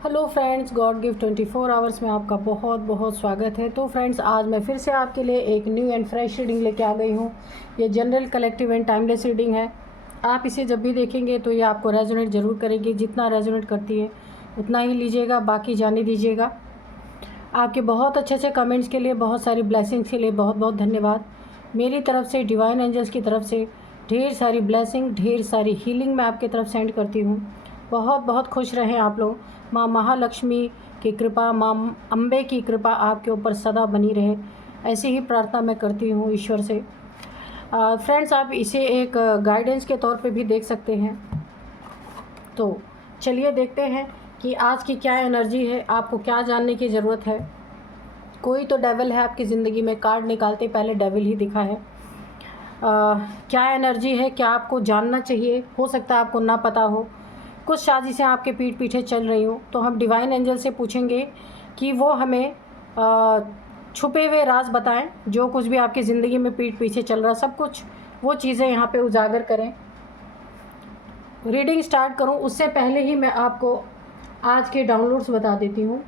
Hello friends, God gift 24 hours में आपका बहुत बहुत स्वागत है। तो फ्रेंड्स, आज मैं फिर से आपके लिए एक न्यू एंड फ्रेश रीडिंग लेके आ गई हूँ। ये general, collective and timeless reading है। आप इसे जब भी देखेंगे तो ये आपको रेजोनेट ज़रूर करेगी। जितना रेजोनेट करती है उतना ही लीजिएगा, बाकी जाने दीजिएगा। आपके बहुत अच्छे अच्छे कमेंट्स के लिए, बहुत सारी ब्लेसिंग्स के लिए बहुत बहुत धन्यवाद। मेरी तरफ से, डिवाइन एंजल्स की तरफ से ढेर सारी ब्लेसिंग, ढेर सारी हीलिंग मैं आपकी तरफ सेंड करती हूँ। बहुत बहुत खुश रहें आप लोग। माँ महालक्ष्मी की कृपा, माँ अम्बे की कृपा आपके ऊपर सदा बनी रहे, ऐसी ही प्रार्थना मैं करती हूँ ईश्वर से। फ्रेंड्स, आप इसे एक गाइडेंस के तौर पे भी देख सकते हैं। तो चलिए देखते हैं कि आज की क्या एनर्जी है, आपको क्या जानने की ज़रूरत है। कोई तो डेविल है आपकी ज़िंदगी में। कार्ड निकालते पहले डेविल ही दिखा है। क्या एनर्जी है, क्या आपको जानना चाहिए। हो सकता है आपको ना पता हो, कुछ साजिशें आपके पीठ पीछे चल रही हो। तो हम डिवाइन एंजल से पूछेंगे कि वो हमें छुपे हुए राज बताएं। जो कुछ भी आपकी ज़िंदगी में पीठ पीछे चल रहा, सब कुछ वो चीज़ें यहाँ पे उजागर करें। रीडिंग स्टार्ट करूँ उससे पहले ही मैं आपको आज के डाउनलोड्स बता देती हूँ।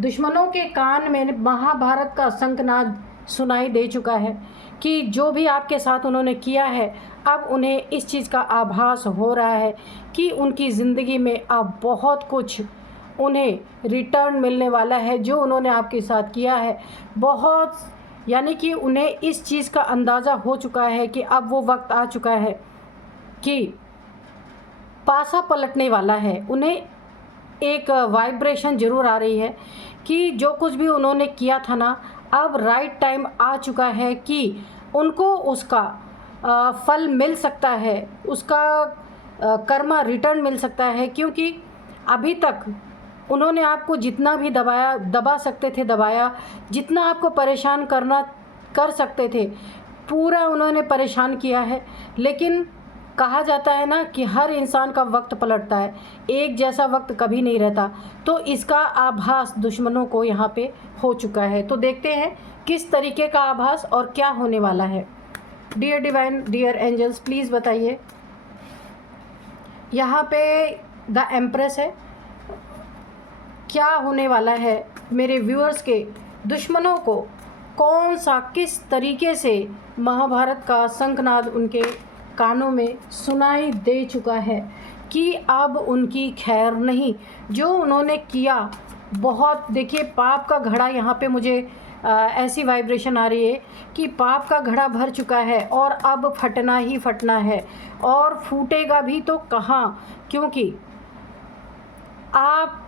दुश्मनों के कान में महाभारत का शंखनाद सुनाई दे चुका है कि जो भी आपके साथ उन्होंने किया है, अब उन्हें इस चीज़ का आभास हो रहा है कि उनकी ज़िंदगी में अब बहुत कुछ उन्हें रिटर्न मिलने वाला है। जो उन्होंने आपके साथ किया है, बहुत, यानी कि उन्हें इस चीज़ का अंदाज़ा हो चुका है कि अब वो वक्त आ चुका है कि पासा पलटने वाला है। उन्हें एक वाइब्रेशन ज़रूर आ रही है कि जो कुछ भी उन्होंने किया था ना, अब राइट टाइम आ चुका है कि उनको उसका फल मिल सकता है, उसका कर्मा रिटर्न मिल सकता है। क्योंकि अभी तक उन्होंने आपको जितना भी दबाया, दबा सकते थे दबाया, जितना आपको परेशान कर सकते थे, पूरा उन्होंने परेशान किया है। लेकिन कहा जाता है ना कि हर इंसान का वक्त पलटता है, एक जैसा वक्त कभी नहीं रहता। तो इसका आभास दुश्मनों को यहाँ पे हो चुका है। तो देखते हैं किस तरीके का आभास और क्या होने वाला है। Dear divine, dear angels, please बताइए। यहाँ पे द एम्प्रेस है। क्या होने वाला है मेरे व्यूअर्स के दुश्मनों को? कौन सा, किस तरीके से महाभारत का शंखनाद उनके कानों में सुनाई दे चुका है कि अब उनकी खैर नहीं। जो उन्होंने किया, बहुत, देखिए, पाप का घड़ा यहाँ पे मुझे ऐसी वाइब्रेशन आ रही है कि पाप का घड़ा भर चुका है और अब फटना ही फटना है, और फूटेगा भी तो कहाँ। क्योंकि आप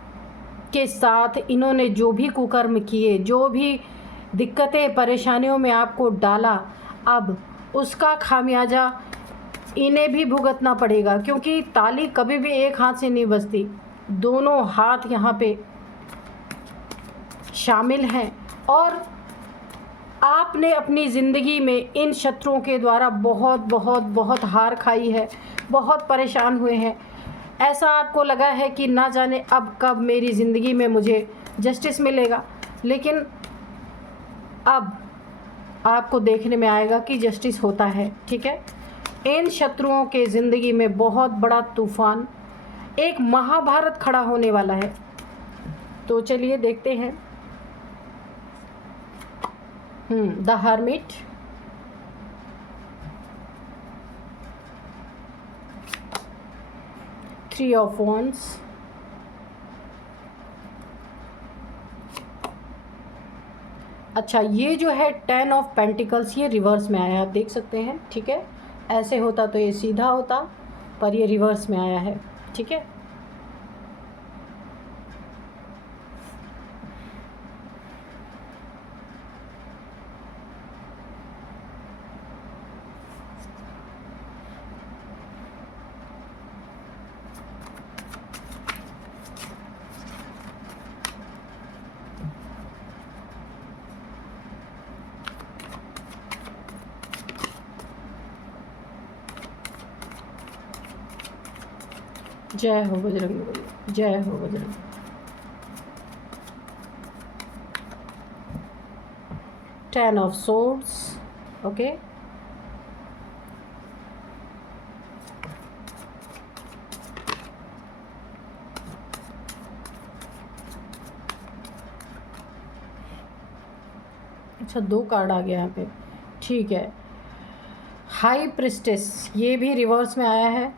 के साथ इन्होंने जो भी कुकर्म किए, जो भी दिक्कतें परेशानियों में आपको डाला, अब उसका खामियाजा इन्हें भी भुगतना पड़ेगा। क्योंकि ताली कभी भी एक हाथ से नहीं बजती, दोनों हाथ यहाँ पे शामिल हैं। और आपने अपनी ज़िंदगी में इन शत्रुओं के द्वारा बहुत बहुत बहुत हार खाई है, बहुत परेशान हुए हैं। ऐसा आपको लगा है कि ना जाने अब कब मेरी ज़िंदगी में मुझे जस्टिस मिलेगा। लेकिन अब आपको देखने में आएगा कि जस्टिस होता है। ठीक है, इन शत्रुओं के ज़िंदगी में बहुत बड़ा तूफ़ान, एक महाभारत खड़ा होने वाला है। तो चलिए देखते हैं। The hermit, three of wands, अच्छा, ये जो है 10 ऑफ पेंटिकल्स, ये रिवर्स में आया, आप देख सकते हैं। ठीक है, ऐसे होता तो ये सीधा होता, पर ये रिवर्स में आया है। ठीक है, जय हो बजरंग, जय हो बजरंग। 10 of swords, okay. अच्छा 2 कार्ड आ गया यहाँ पे, ठीक है। हाई प्रिस्टेस ये भी रिवर्स में आया है,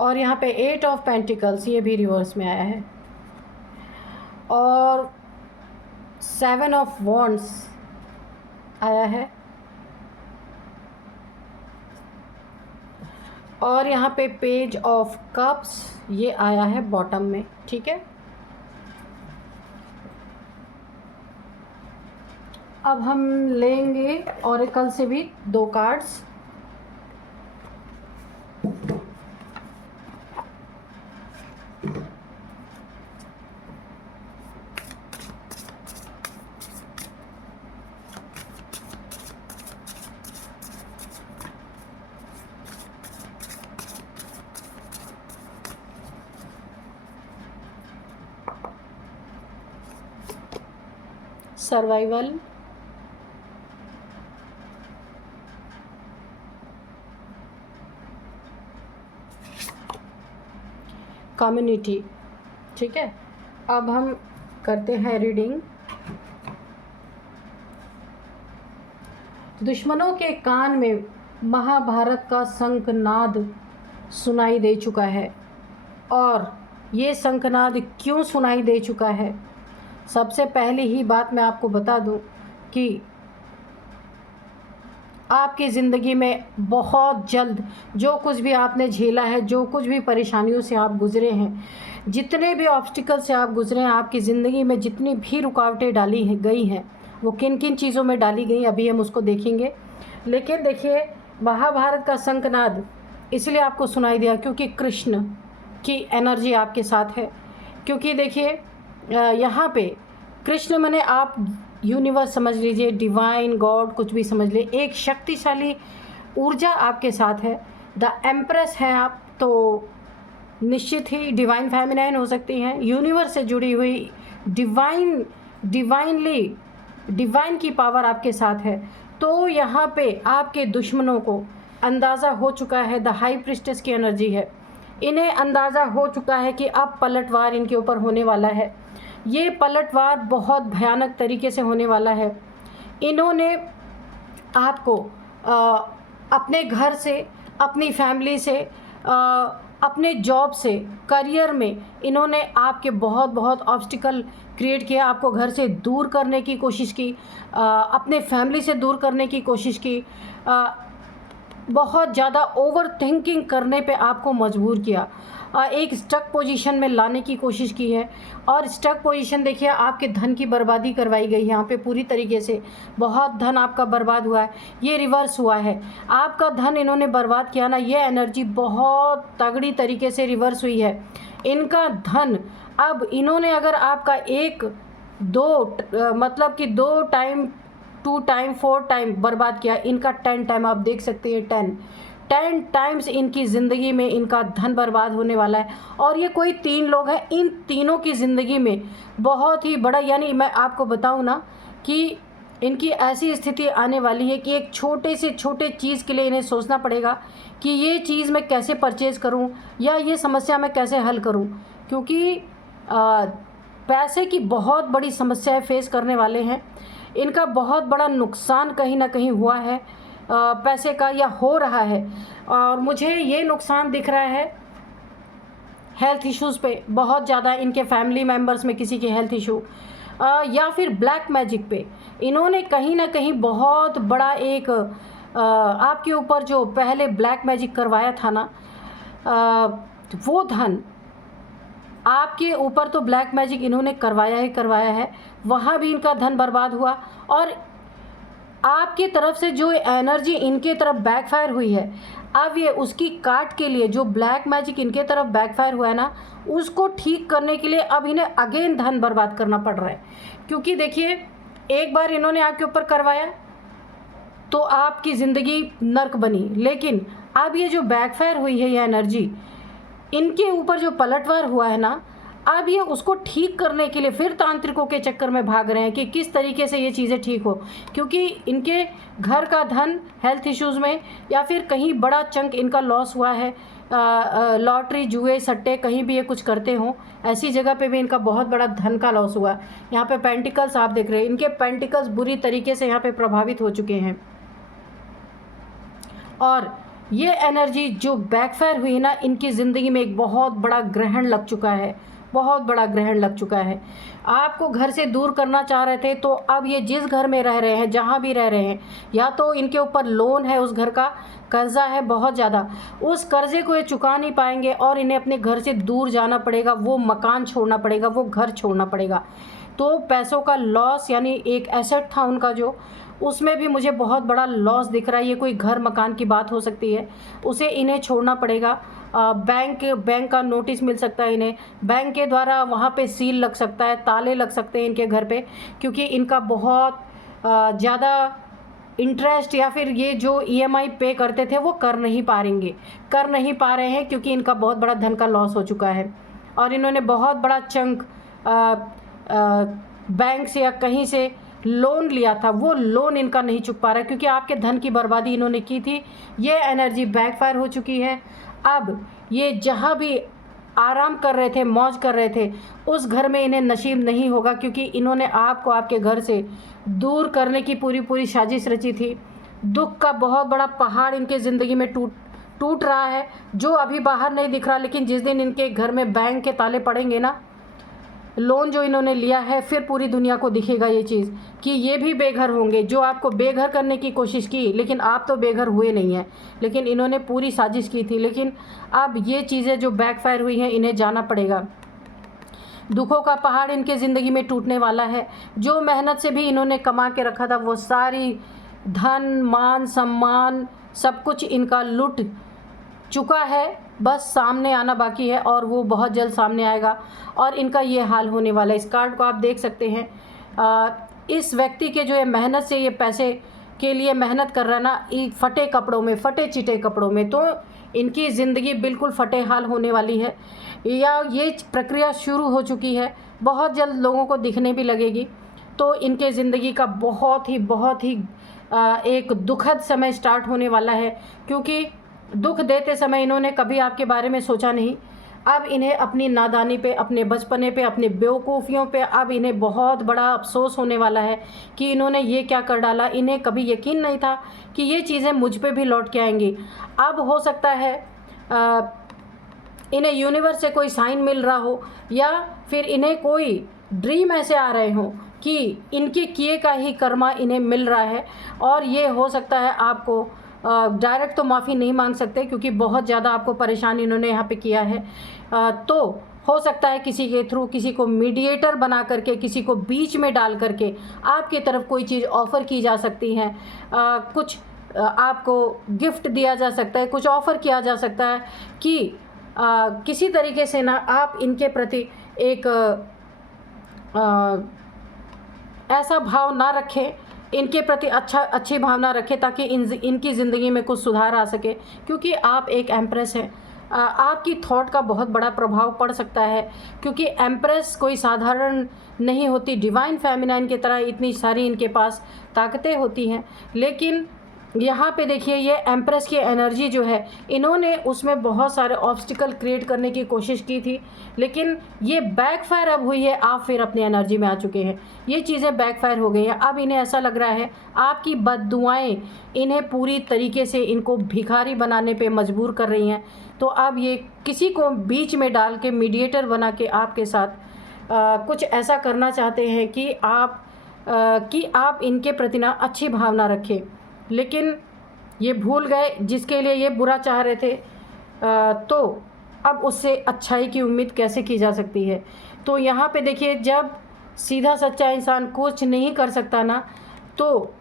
और यहाँ पे 8 ऑफ पेंटिकल्स ये भी रिवर्स में आया है, और 7 ऑफ वॉन्ड्स आया है, और यहाँ पे पेज ऑफ कप्स ये आया है बॉटम में, ठीक है। अब हम लेंगे ऑरेकल से भी 2 कार्ड्स। सर्वाइवल, कम्युनिटी, ठीक है। अब हम करते हैं रीडिंग। दुश्मनों के कान में महाभारत का शंखनाद सुनाई दे चुका है, और ये शंखनाद क्यों सुनाई दे चुका है, सबसे पहली ही बात मैं आपको बता दूं कि आपकी ज़िंदगी में बहुत जल्द जो कुछ भी आपने झेला है, जो कुछ भी परेशानियों से आप गुज़रे हैं, जितने भी ऑब्स्टिकल से आप गुज़रे हैं, आपकी ज़िंदगी में जितनी भी रुकावटें डाली गई हैं, वो किन किन चीज़ों में डाली गई अभी हम उसको देखेंगे। लेकिन देखिए, महाभारत का शंखनाद इसलिए आपको सुनाई दिया क्योंकि कृष्ण की एनर्जी आपके साथ है। क्योंकि देखिए यहाँ पे कृष्ण माने आप यूनिवर्स समझ लीजिए, डिवाइन गॉड कुछ भी समझ लीजिए, एक शक्तिशाली ऊर्जा आपके साथ है। द एम्प्रेस हैं आप, तो निश्चित ही डिवाइन फेमिनाइन हो सकती हैं, यूनिवर्स से जुड़ी हुई डिवाइन की पावर आपके साथ है। तो यहाँ पे आपके दुश्मनों को अंदाज़ा हो चुका है, द हाई प्रिस्टेस की एनर्जी है, इन्हें अंदाज़ा हो चुका है कि अब पलटवार इनके ऊपर होने वाला है। ये पलटवार बहुत भयानक तरीके से होने वाला है। इन्होंने आपको अपने घर से, अपनी फैमिली से, अपने जॉब से, करियर में इन्होंने आपके बहुत ऑब्स्टिकल क्रिएट किया, आपको घर से दूर करने की कोशिश की, अपने फैमिली से दूर करने की कोशिश की, बहुत ज़्यादा ओवर थिंकिंग करने पे आपको मजबूर किया, एक स्टक पोजीशन में लाने की कोशिश की है। और स्टक पोजीशन देखिए, आपके धन की बर्बादी करवाई गई है यहाँ पे पूरी तरीके से, बहुत धन आपका बर्बाद हुआ है, ये रिवर्स हुआ है। आपका धन इन्होंने बर्बाद किया ना, ये एनर्जी बहुत तगड़ी तरीके से रिवर्स हुई है। इनका धन अब इन्होंने अगर आपका 2 टाइम 2 टाइम 4 टाइम बर्बाद किया, इनका 10 टाइम आप देख सकते हैं, 10 टाइम्स इनकी ज़िंदगी में इनका धन बर्बाद होने वाला है। और ये कोई 3 लोग हैं, इन तीनों की ज़िंदगी में बहुत ही बड़ा, यानी मैं आपको बताऊं ना कि इनकी ऐसी स्थिति आने वाली है कि एक छोटे से छोटे चीज़ के लिए इन्हें सोचना पड़ेगा कि ये चीज़ मैं कैसे परचेज़ करूं, या ये समस्या मैं कैसे हल करूं, क्योंकि पैसे की बहुत बड़ी समस्याएं फेस करने वाले हैं। इनका बहुत बड़ा नुकसान कहीं ना कहीं हुआ है पैसे का, या हो रहा है। और मुझे ये नुकसान दिख रहा है हेल्थ इश्यूज़ पे, बहुत ज़्यादा इनके फैमिली मेम्बर्स में किसी के हेल्थ इशू, या फिर ब्लैक मैजिक पे इन्होंने कहीं ना कहीं बहुत बड़ा एक आपके ऊपर जो पहले ब्लैक मैजिक करवाया था ना, वो धन आपके ऊपर तो ब्लैक मैजिक इन्होंने करवाया है, वहाँ भी इनका धन बर्बाद हुआ। और आपकी तरफ से जो एनर्जी इनके तरफ बैकफायर हुई है, अब ये उसकी काट के लिए, जो ब्लैक मैजिक इनके तरफ बैकफायर हुआ है ना, उसको ठीक करने के लिए अब इन्हें अगेन धन बर्बाद करना पड़ रहा है। क्योंकि देखिए, एक बार इन्होंने आपके ऊपर करवाया तो आपकी ज़िंदगी नर्क बनी, लेकिन अब ये जो बैकफायर हुई है, ये एनर्जी इनके ऊपर जो पलटवार हुआ है ना, अब ये उसको ठीक करने के लिए फिर तांत्रिकों के चक्कर में भाग रहे हैं कि किस तरीके से ये चीज़ें ठीक हो। क्योंकि इनके घर का धन हेल्थ इश्यूज़ में, या फिर कहीं बड़ा चंक इनका लॉस हुआ है, लॉटरी, जुए, सट्टे, कहीं भी ये कुछ करते हों, ऐसी जगह पे भी इनका बहुत बड़ा धन का लॉस हुआ। यहाँ पे पेंटिकल्स आप देख रहे हैं, इनके पेंटिकल्स बुरी तरीके से यहाँ पे प्रभावित हो चुके हैं। और ये एनर्जी जो बैकफायर हुई ना, इनकी ज़िंदगी में एक बहुत बड़ा ग्रहण लग चुका है, बहुत बड़ा ग्रहण लग चुका है। आपको घर से दूर करना चाह रहे थे, तो अब ये जिस घर में रह रहे हैं, जहाँ भी रह रहे हैं, या तो इनके ऊपर लोन है, उस घर का कर्जा है बहुत ज़्यादा, उस कर्जे को ये चुका नहीं पाएंगे और इन्हें अपने घर से दूर जाना पड़ेगा, वो मकान छोड़ना पड़ेगा, वो घर छोड़ना पड़ेगा। तो पैसों का लॉस, यानी एक एसेट था उनका जो, उसमें भी मुझे बहुत बड़ा लॉस दिख रहा है। ये कोई घर मकान की बात हो सकती है, उसे इन्हें छोड़ना पड़ेगा। बैंक का नोटिस मिल सकता है इन्हें, बैंक के द्वारा वहाँ पे सील लग सकता है, ताले लग सकते हैं इनके घर पे, क्योंकि इनका बहुत ज़्यादा इंटरेस्ट या फिर ये जो ईएमआई पे करते थे वो कर नहीं पा रहे हैं, क्योंकि इनका बहुत बड़ा धन का लॉस हो चुका है। और इन्होंने बहुत बड़ा चंक बैंक से या कहीं से लोन लिया था, वो लोन इनका नहीं चुक पा रहा है, क्योंकि आपके धन की बर्बादी इन्होंने की थी। ये एनर्जी बैकफायर हो चुकी है। अब ये जहाँ भी आराम कर रहे थे, मौज कर रहे थे, उस घर में इन्हें नसीब नहीं होगा, क्योंकि इन्होंने आपको आपके घर से दूर करने की पूरी साजिश रची थी। दुख का बहुत बड़ा पहाड़ इनके ज़िंदगी में टूट रहा है, जो अभी बाहर नहीं दिख रहा, लेकिन जिस दिन इनके घर में बैंक के ताले पड़ेंगे ना, लोन जो इन्होंने लिया है, फिर पूरी दुनिया को दिखेगा ये चीज़ कि ये भी बेघर होंगे। जो आपको बेघर करने की कोशिश की, लेकिन आप तो बेघर हुए नहीं हैं, लेकिन इन्होंने पूरी साजिश की थी। लेकिन अब ये चीज़ें जो बैकफायर हुई हैं, इन्हें जाना पड़ेगा। दुखों का पहाड़ इनके ज़िंदगी में टूटने वाला है। जो मेहनत से भी इन्होंने कमा के रखा था, वो सारी धन, मान, सम्मान, सब कुछ इनका लुट चुका है, बस सामने आना बाकी है, और वो बहुत जल्द सामने आएगा और इनका ये हाल होने वाला है। इस कार्ड को आप देख सकते हैं। इस व्यक्ति के जो ये मेहनत से, ये पैसे के लिए मेहनत कर रहा है ना, फटे कपड़ों में, फटे चिटे कपड़ों में, तो इनकी ज़िंदगी बिल्कुल फटे हाल होने वाली है, या ये प्रक्रिया शुरू हो चुकी है, बहुत जल्द लोगों को दिखने भी लगेगी। तो इनके ज़िंदगी का बहुत ही एक दुखद समय स्टार्ट होने वाला है, क्योंकि दुख देते समय इन्होंने कभी आपके बारे में सोचा नहीं। अब इन्हें अपनी नादानी पे, अपने बचपने पे, अपने बेवकूफ़ियों पे अब इन्हें बहुत बड़ा अफसोस होने वाला है कि इन्होंने ये क्या कर डाला। इन्हें कभी यकीन नहीं था कि ये चीज़ें मुझ पे भी लौट के आएंगी। अब हो सकता है इन्हें यूनिवर्स से कोई साइन मिल रहा हो, या फिर इन्हें कोई ड्रीम ऐसे आ रहे हों कि इनके किए का ही कर्मा इन्हें मिल रहा है। और ये हो सकता है आपको डायरेक्ट तो माफ़ी नहीं मांग सकते, क्योंकि बहुत ज़्यादा आपको परेशान इन्होंने यहाँ पे किया है। तो हो सकता है किसी के थ्रू, किसी को मीडिएटर बना करके, किसी को बीच में डाल करके आपकी तरफ कोई चीज़ ऑफ़र की जा सकती है, कुछ आपको गिफ्ट दिया जा सकता है, कुछ ऑफ़र किया जा सकता है कि किसी तरीके से ना आप इनके प्रति एक ऐसा भाव ना रखें, इनके प्रति अच्छी भावना रखें, ताकि इनकी ज़िंदगी में कुछ सुधार आ सके। क्योंकि आप एक एम्प्रेस हैं, आपकी थॉट का बहुत बड़ा प्रभाव पड़ सकता है, क्योंकि एम्प्रेस कोई साधारण नहीं होती। डिवाइन फेमिनाइन की तरह इतनी सारी इनके पास ताकतें होती हैं। लेकिन यहाँ पे देखिए, ये एम्प्रेस की एनर्जी जो है, इन्होंने उसमें बहुत सारे ऑब्स्टिकल क्रिएट करने की कोशिश की थी, लेकिन ये बैकफायर अब हुई है। आप फिर अपनी एनर्जी में आ चुके हैं, ये चीज़ें बैकफायर हो गई हैं। अब इन्हें ऐसा लग रहा है आपकी बद्दुआएं इन्हें पूरी तरीके से इनको भिखारी बनाने पे मजबूर कर रही हैं। तो अब ये किसी को बीच में डाल के, मीडिएटर बना के आपके साथ कुछ ऐसा करना चाहते हैं कि आप इनके प्रति ना अच्छी भावना रखें, लेकिन ये भूल गए जिसके लिए ये बुरा चाह रहे थे। तो अब उससे अच्छाई की उम्मीद कैसे की जा सकती है। तो यहाँ पे देखिए, जब सीधा सच्चा इंसान कुछ नहीं कर सकता ना, तो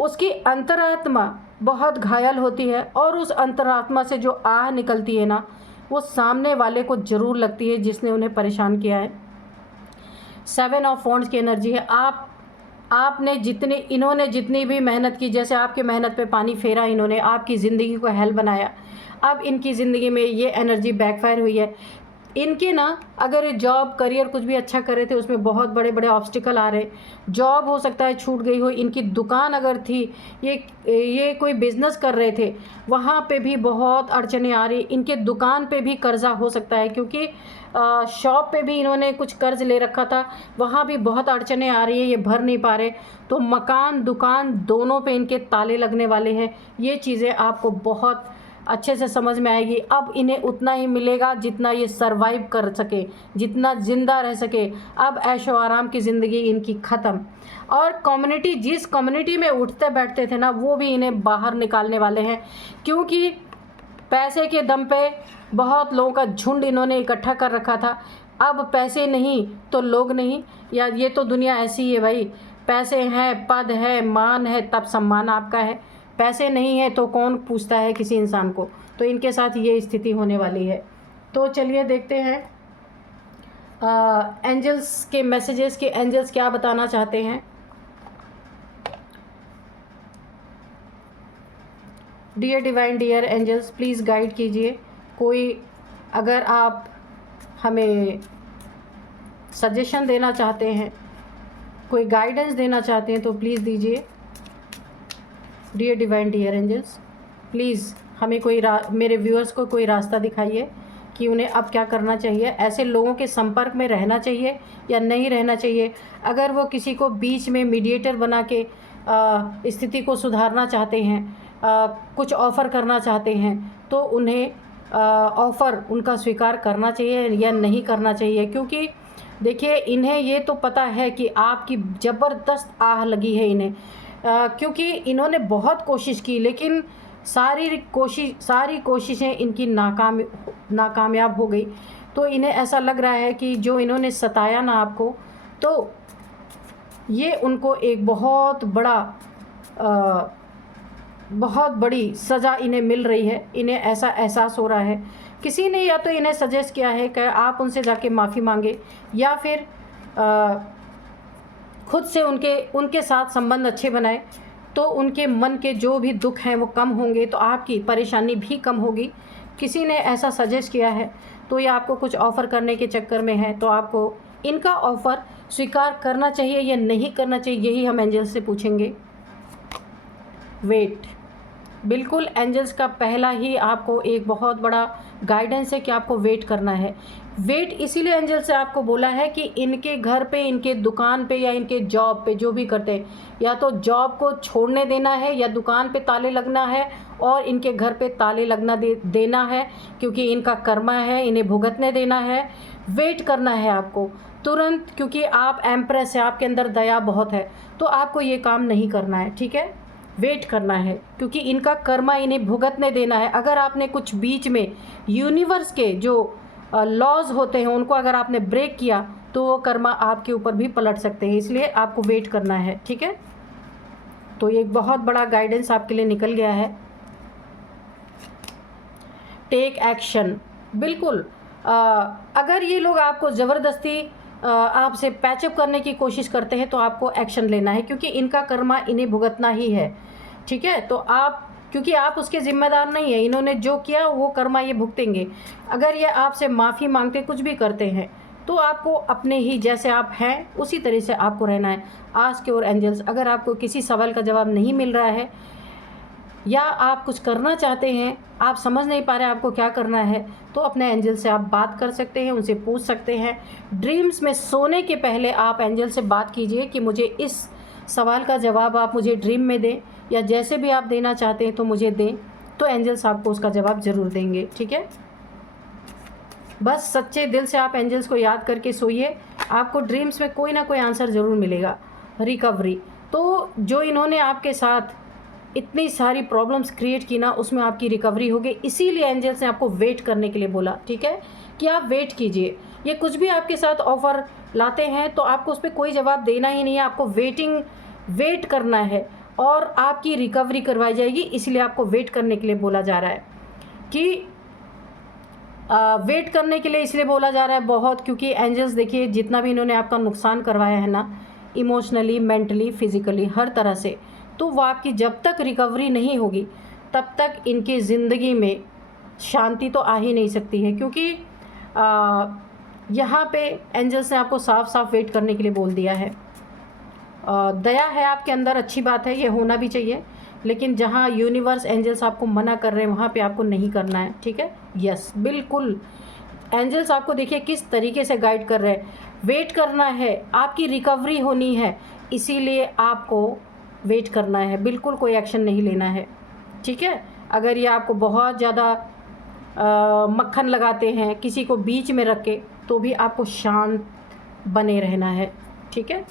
उसकी अंतरात्मा बहुत घायल होती है, और उस अंतरात्मा से जो आह निकलती है ना, वो सामने वाले को ज़रूर लगती है जिसने उन्हें परेशान किया है। 7 ऑफ वॉन्ड्स की एनर्जी है। इन्होंने जितनी भी मेहनत की, जैसे आपकी मेहनत पे पानी फेरा इन्होंने, आपकी ज़िंदगी को हेल बनाया। अब इनकी ज़िंदगी में ये एनर्जी बैकफायर हुई है। इनके ना अगर जॉब करियर कुछ भी अच्छा कर रहे थे उसमें बहुत बड़े बड़े ऑब्स्टिकल आ रहे। जॉब हो सकता है छूट गई हो, इनकी दुकान अगर थी, ये कोई बिज़नेस कर रहे थे, वहाँ पे भी बहुत अड़चने आ रही। इनके दुकान पे भी कर्ज़ा हो सकता है, क्योंकि शॉप पे भी इन्होंने कुछ कर्ज ले रखा था, वहाँ भी बहुत अड़चने आ रही है, ये भर नहीं पा रहे। तो मकान दुकान दोनों पे इनके ताले लगने वाले हैं। ये चीज़ें आपको बहुत अच्छे से समझ में आएगी। अब इन्हें उतना ही मिलेगा जितना ये सरवाइव कर सके, जितना ज़िंदा रह सके। अब ऐशो आराम की ज़िंदगी इनकी ख़त्म। और कम्युनिटी, जिस कम्युनिटी में उठते बैठते थे ना, वो भी इन्हें बाहर निकालने वाले हैं, क्योंकि पैसे के दम पे बहुत लोगों का झुंड इन्होंने इकट्ठा कर रखा था। अब पैसे नहीं तो लोग नहीं, या ये तो दुनिया ऐसी है भाई। पैसे हैं, पद है, मान है, तब सम्मान आपका है। पैसे नहीं है तो कौन पूछता है किसी इंसान को। तो इनके साथ ये स्थिति होने वाली है। तो चलिए देखते हैं एंजल्स के मैसेजेस के एंजल्स क्या बताना चाहते हैं। Dear divine, dear angels, please guide कीजिए। कोई अगर आप हमें सजेशन देना चाहते हैं, कोई गाइडेंस देना चाहते हैं, तो प्लीज़ दीजिए। Dear divine, dear angels, please हमें कोई मेरे व्यूअर्स को कोई रास्ता दिखाइए कि उन्हें अब क्या करना चाहिए। ऐसे लोगों के संपर्क में रहना चाहिए या नहीं रहना चाहिए। अगर वो किसी को बीच में मीडिएटर बना के स्थिति को सुधारना चाहते हैं, कुछ ऑफ़र करना चाहते हैं, तो उन्हें ऑफ़र उनका स्वीकार करना चाहिए या नहीं करना चाहिए। क्योंकि देखिए, इन्हें ये तो पता है कि आपकी ज़बरदस्त आह लगी है इन्हें, क्योंकि इन्होंने बहुत कोशिश की, लेकिन सारी कोशिशें इनकी नाकामयाब हो गई। तो इन्हें ऐसा लग रहा है कि जो इन्होंने सताया ना आपको, तो ये उनको एक बहुत बड़ी सज़ा इन्हें मिल रही है। इन्हें ऐसा एहसास हो रहा है। किसी ने या तो इन्हें सजेस्ट किया है कि आप उनसे जाके माफ़ी मांगे, या फिर खुद से उनके साथ संबंध अच्छे बनाए, तो उनके मन के जो भी दुख हैं वो कम होंगे, तो आपकी परेशानी भी कम होगी। किसी ने ऐसा सजेस्ट किया है, तो ये आपको कुछ ऑफ़र करने के चक्कर में है, तो आपको इनका ऑफ़र स्वीकार करना चाहिए या नहीं करना चाहिए, यही हम एंजल्स से पूछेंगे। वेट, बिल्कुल एंजल्स का पहला ही आपको एक बहुत बड़ा गाइडेंस है कि आपको वेट करना है। वेट इसीलिए एंजल से आपको बोला है कि इनके घर पे, इनके दुकान पे या इनके जॉब पे जो भी करते हैं, या तो जॉब को छोड़ने देना है या दुकान पे ताले लगना है और इनके घर पे ताले लगना देना है, क्योंकि इनका कर्मा है, इन्हें भुगतने देना है। वेट करना है आपको तुरंत, क्योंकि आप एम्प्रेस है, आपके अंदर दया बहुत है, तो आपको ये काम नहीं करना है, ठीक है। वेट करना है, क्योंकि इनका कर्मा इन्हें भुगतने देना है। अगर आपने कुछ बीच में यूनिवर्स के जो लॉज होते हैं उनको अगर आपने ब्रेक किया, तो वो कर्मा आपके ऊपर भी पलट सकते हैं। इसलिए आपको वेट करना है, ठीक है। तो ये एक बहुत बड़ा गाइडेंस आपके लिए निकल गया है। टेक एक्शन, बिल्कुल। अगर ये लोग आपको ज़बरदस्ती आपसे पैचअप करने की कोशिश करते हैं, तो आपको एक्शन लेना है, क्योंकि इनका कर्मा इन्हें भुगतना ही है, ठीक है। तो आप, क्योंकि आप उसके ज़िम्मेदार नहीं है, इन्होंने जो किया वो कर्मा ये भुगतेंगे। अगर ये आपसे माफ़ी मांगते कुछ भी करते हैं, तो आपको अपने ही जैसे आप हैं उसी तरह से आपको रहना है। आस्क योर एंजल्स, अगर आपको किसी सवाल का जवाब नहीं मिल रहा है, या आप कुछ करना चाहते हैं, आप समझ नहीं पा रहे आपको क्या करना है, तो अपने एंजल से आप बात कर सकते हैं, उनसे पूछ सकते हैं। ड्रीम्स में सोने के पहले आप एंजल से बात कीजिए कि मुझे इस सवाल का जवाब आप मुझे ड्रीम में दें, या जैसे भी आप देना चाहते हैं तो मुझे दें, तो एंजल्स आपको उसका जवाब ज़रूर देंगे, ठीक है। बस सच्चे दिल से आप एंजल्स को याद करके सोइए, आपको ड्रीम्स में कोई ना कोई आंसर ज़रूर मिलेगा। रिकवरी, तो जो इन्होंने आपके साथ इतनी सारी प्रॉब्लम्स क्रिएट की ना, उसमें आपकी रिकवरी होगी। इसीलिए एंजल्स ने आपको वेट करने के लिए बोला, ठीक है, कि आप वेट कीजिए। ये कुछ भी आपके साथ ऑफ़र लाते हैं तो आपको उस पर कोई जवाब देना ही नहीं है, आपको वेट करना है और आपकी रिकवरी करवाई जाएगी। इसलिए आपको वेट करने के लिए बोला जा रहा है कि वेट करने के लिए इसलिए बोला जा रहा है बहुत, क्योंकि एंजल्स देखिए जितना भी इन्होंने आपका नुकसान करवाया है ना, इमोशनली, मेंटली, फिज़िकली, हर तरह से, तो वो आपकी जब तक रिकवरी नहीं होगी तब तक इनकी ज़िंदगी में शांति तो आ ही नहीं सकती है। क्योंकि यहाँ पे एंजल्स ने आपको साफ साफ वेट करने के लिए बोल दिया है। दया है आपके अंदर, अच्छी बात है, ये होना भी चाहिए, लेकिन जहाँ यूनिवर्स एंजल्स आपको मना कर रहे हैं वहाँ पे आपको नहीं करना है, ठीक है। यस, बिल्कुल एंजल्स आपको देखिए किस तरीके से गाइड कर रहे हैं। वेट करना है, आपकी रिकवरी होनी है, इसीलिए आपको वेट करना है, बिल्कुल कोई एक्शन नहीं लेना है, ठीक है। अगर ये आपको बहुत ज़्यादा मक्खन लगाते हैं किसी को बीच में रख के, तो भी आपको शांत बने रहना है, ठीक है।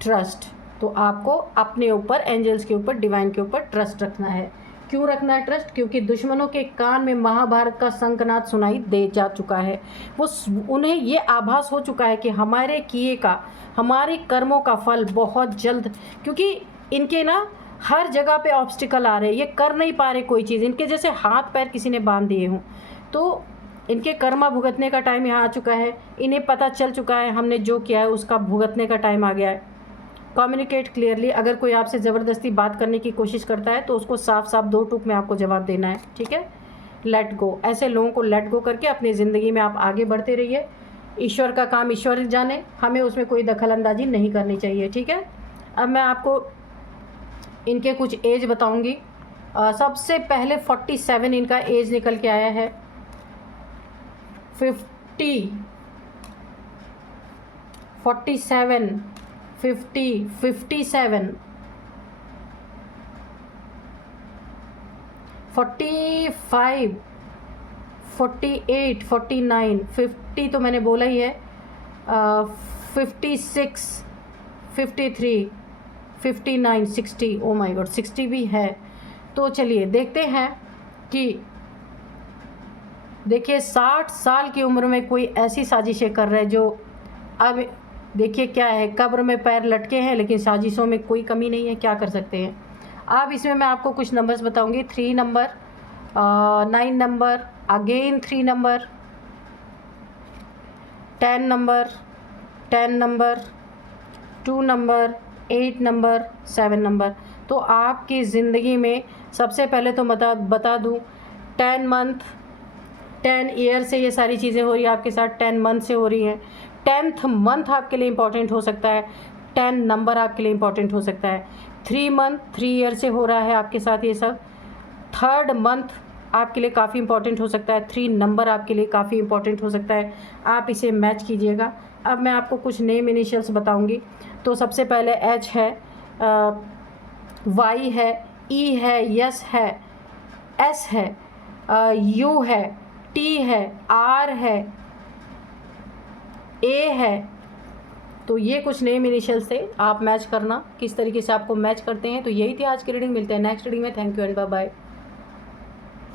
ट्रस्ट, तो आपको अपने ऊपर, एंजल्स के ऊपर, डिवाइन के ऊपर ट्रस्ट रखना है। क्यों रखना है ट्रस्ट? क्योंकि दुश्मनों के कान में महाभारत का शंखनाद सुनाई दे जा चुका है। उन्हें ये आभास हो चुका है कि हमारे किए का, हमारे कर्मों का फल बहुत जल्द, क्योंकि इनके ना हर जगह पे ऑब्स्टिकल आ रहे हैं, ये कर नहीं पा रहे कोई चीज़, इनके जैसे हाथ पैर किसी ने बांध दिए हों। तो इनके कर्मा भुगतने का टाइम यहाँ आ चुका है, इन्हें पता चल चुका है हमने जो किया है उसका भुगतने का टाइम आ गया है। कम्युनिकेट क्लियरली, अगर कोई आपसे ज़बरदस्ती बात करने की कोशिश करता है तो उसको साफ साफ 2 टूक में आपको जवाब देना है, ठीक है। लेट गो, ऐसे लोगों को लेट गो करके अपनी ज़िंदगी में आप आगे बढ़ते रहिए। ईश्वर का काम ईश्वर जाने, हमें उसमें कोई दखल अंदाजी नहीं करनी चाहिए, ठीक है। अब मैं आपको इनके कुछ एज बताऊंगी। सबसे पहले 47 इनका एज निकल के आया है। 50, 47, 50, 57, 45, 48, 49, 50 तो मैंने बोला ही है। 56, 53, 59, 60, ओ माय गॉड 60 भी है। तो चलिए देखते हैं कि देखिए 60 साल की उम्र में कोई ऐसी साजिशें कर रहे हैं जो, अब देखिए क्या है, कब्र में पैर लटके हैं लेकिन साजिशों में कोई कमी नहीं है, क्या कर सकते हैं। अब इसमें मैं आपको कुछ नंबर्स बताऊंगी। 3 number, 9 number, again 3 number, 10 number, 10 number, 2 number, 8 number, 7 number. तो आपकी ज़िंदगी में सबसे पहले तो बता दूँ 10 मंथ, 10 ईयर से ये सारी चीज़ें हो रही है आपके साथ, 10 मंथ से हो रही हैं। 10th मंथ आपके लिए इम्पॉर्टेंट हो सकता है, 10 नंबर आपके लिए इम्पॉर्टेंट हो सकता है। 3 मंथ, 3 ईयर से हो रहा है आपके साथ ये सब। 3rd मंथ आपके लिए काफ़ी इम्पॉर्टेंट हो सकता है, 3 नंबर आपके लिए काफ़ी इम्पॉर्टेंट हो सकता है। आप इसे मैच कीजिएगा। अब मैं आपको कुछ नेम इनिशियल्स बताऊंगी। तो सबसे पहले H है, Y है, E है, S है, S है, U है, T है, R है, A है। तो ये कुछ नेम इनिशियल्स थे, आप मैच करना किस तरीके से आपको मैच करते हैं। तो यही थी आज की रीडिंग, मिलते हैं नेक्स्ट रीडिंग में। Thank you and bye bye.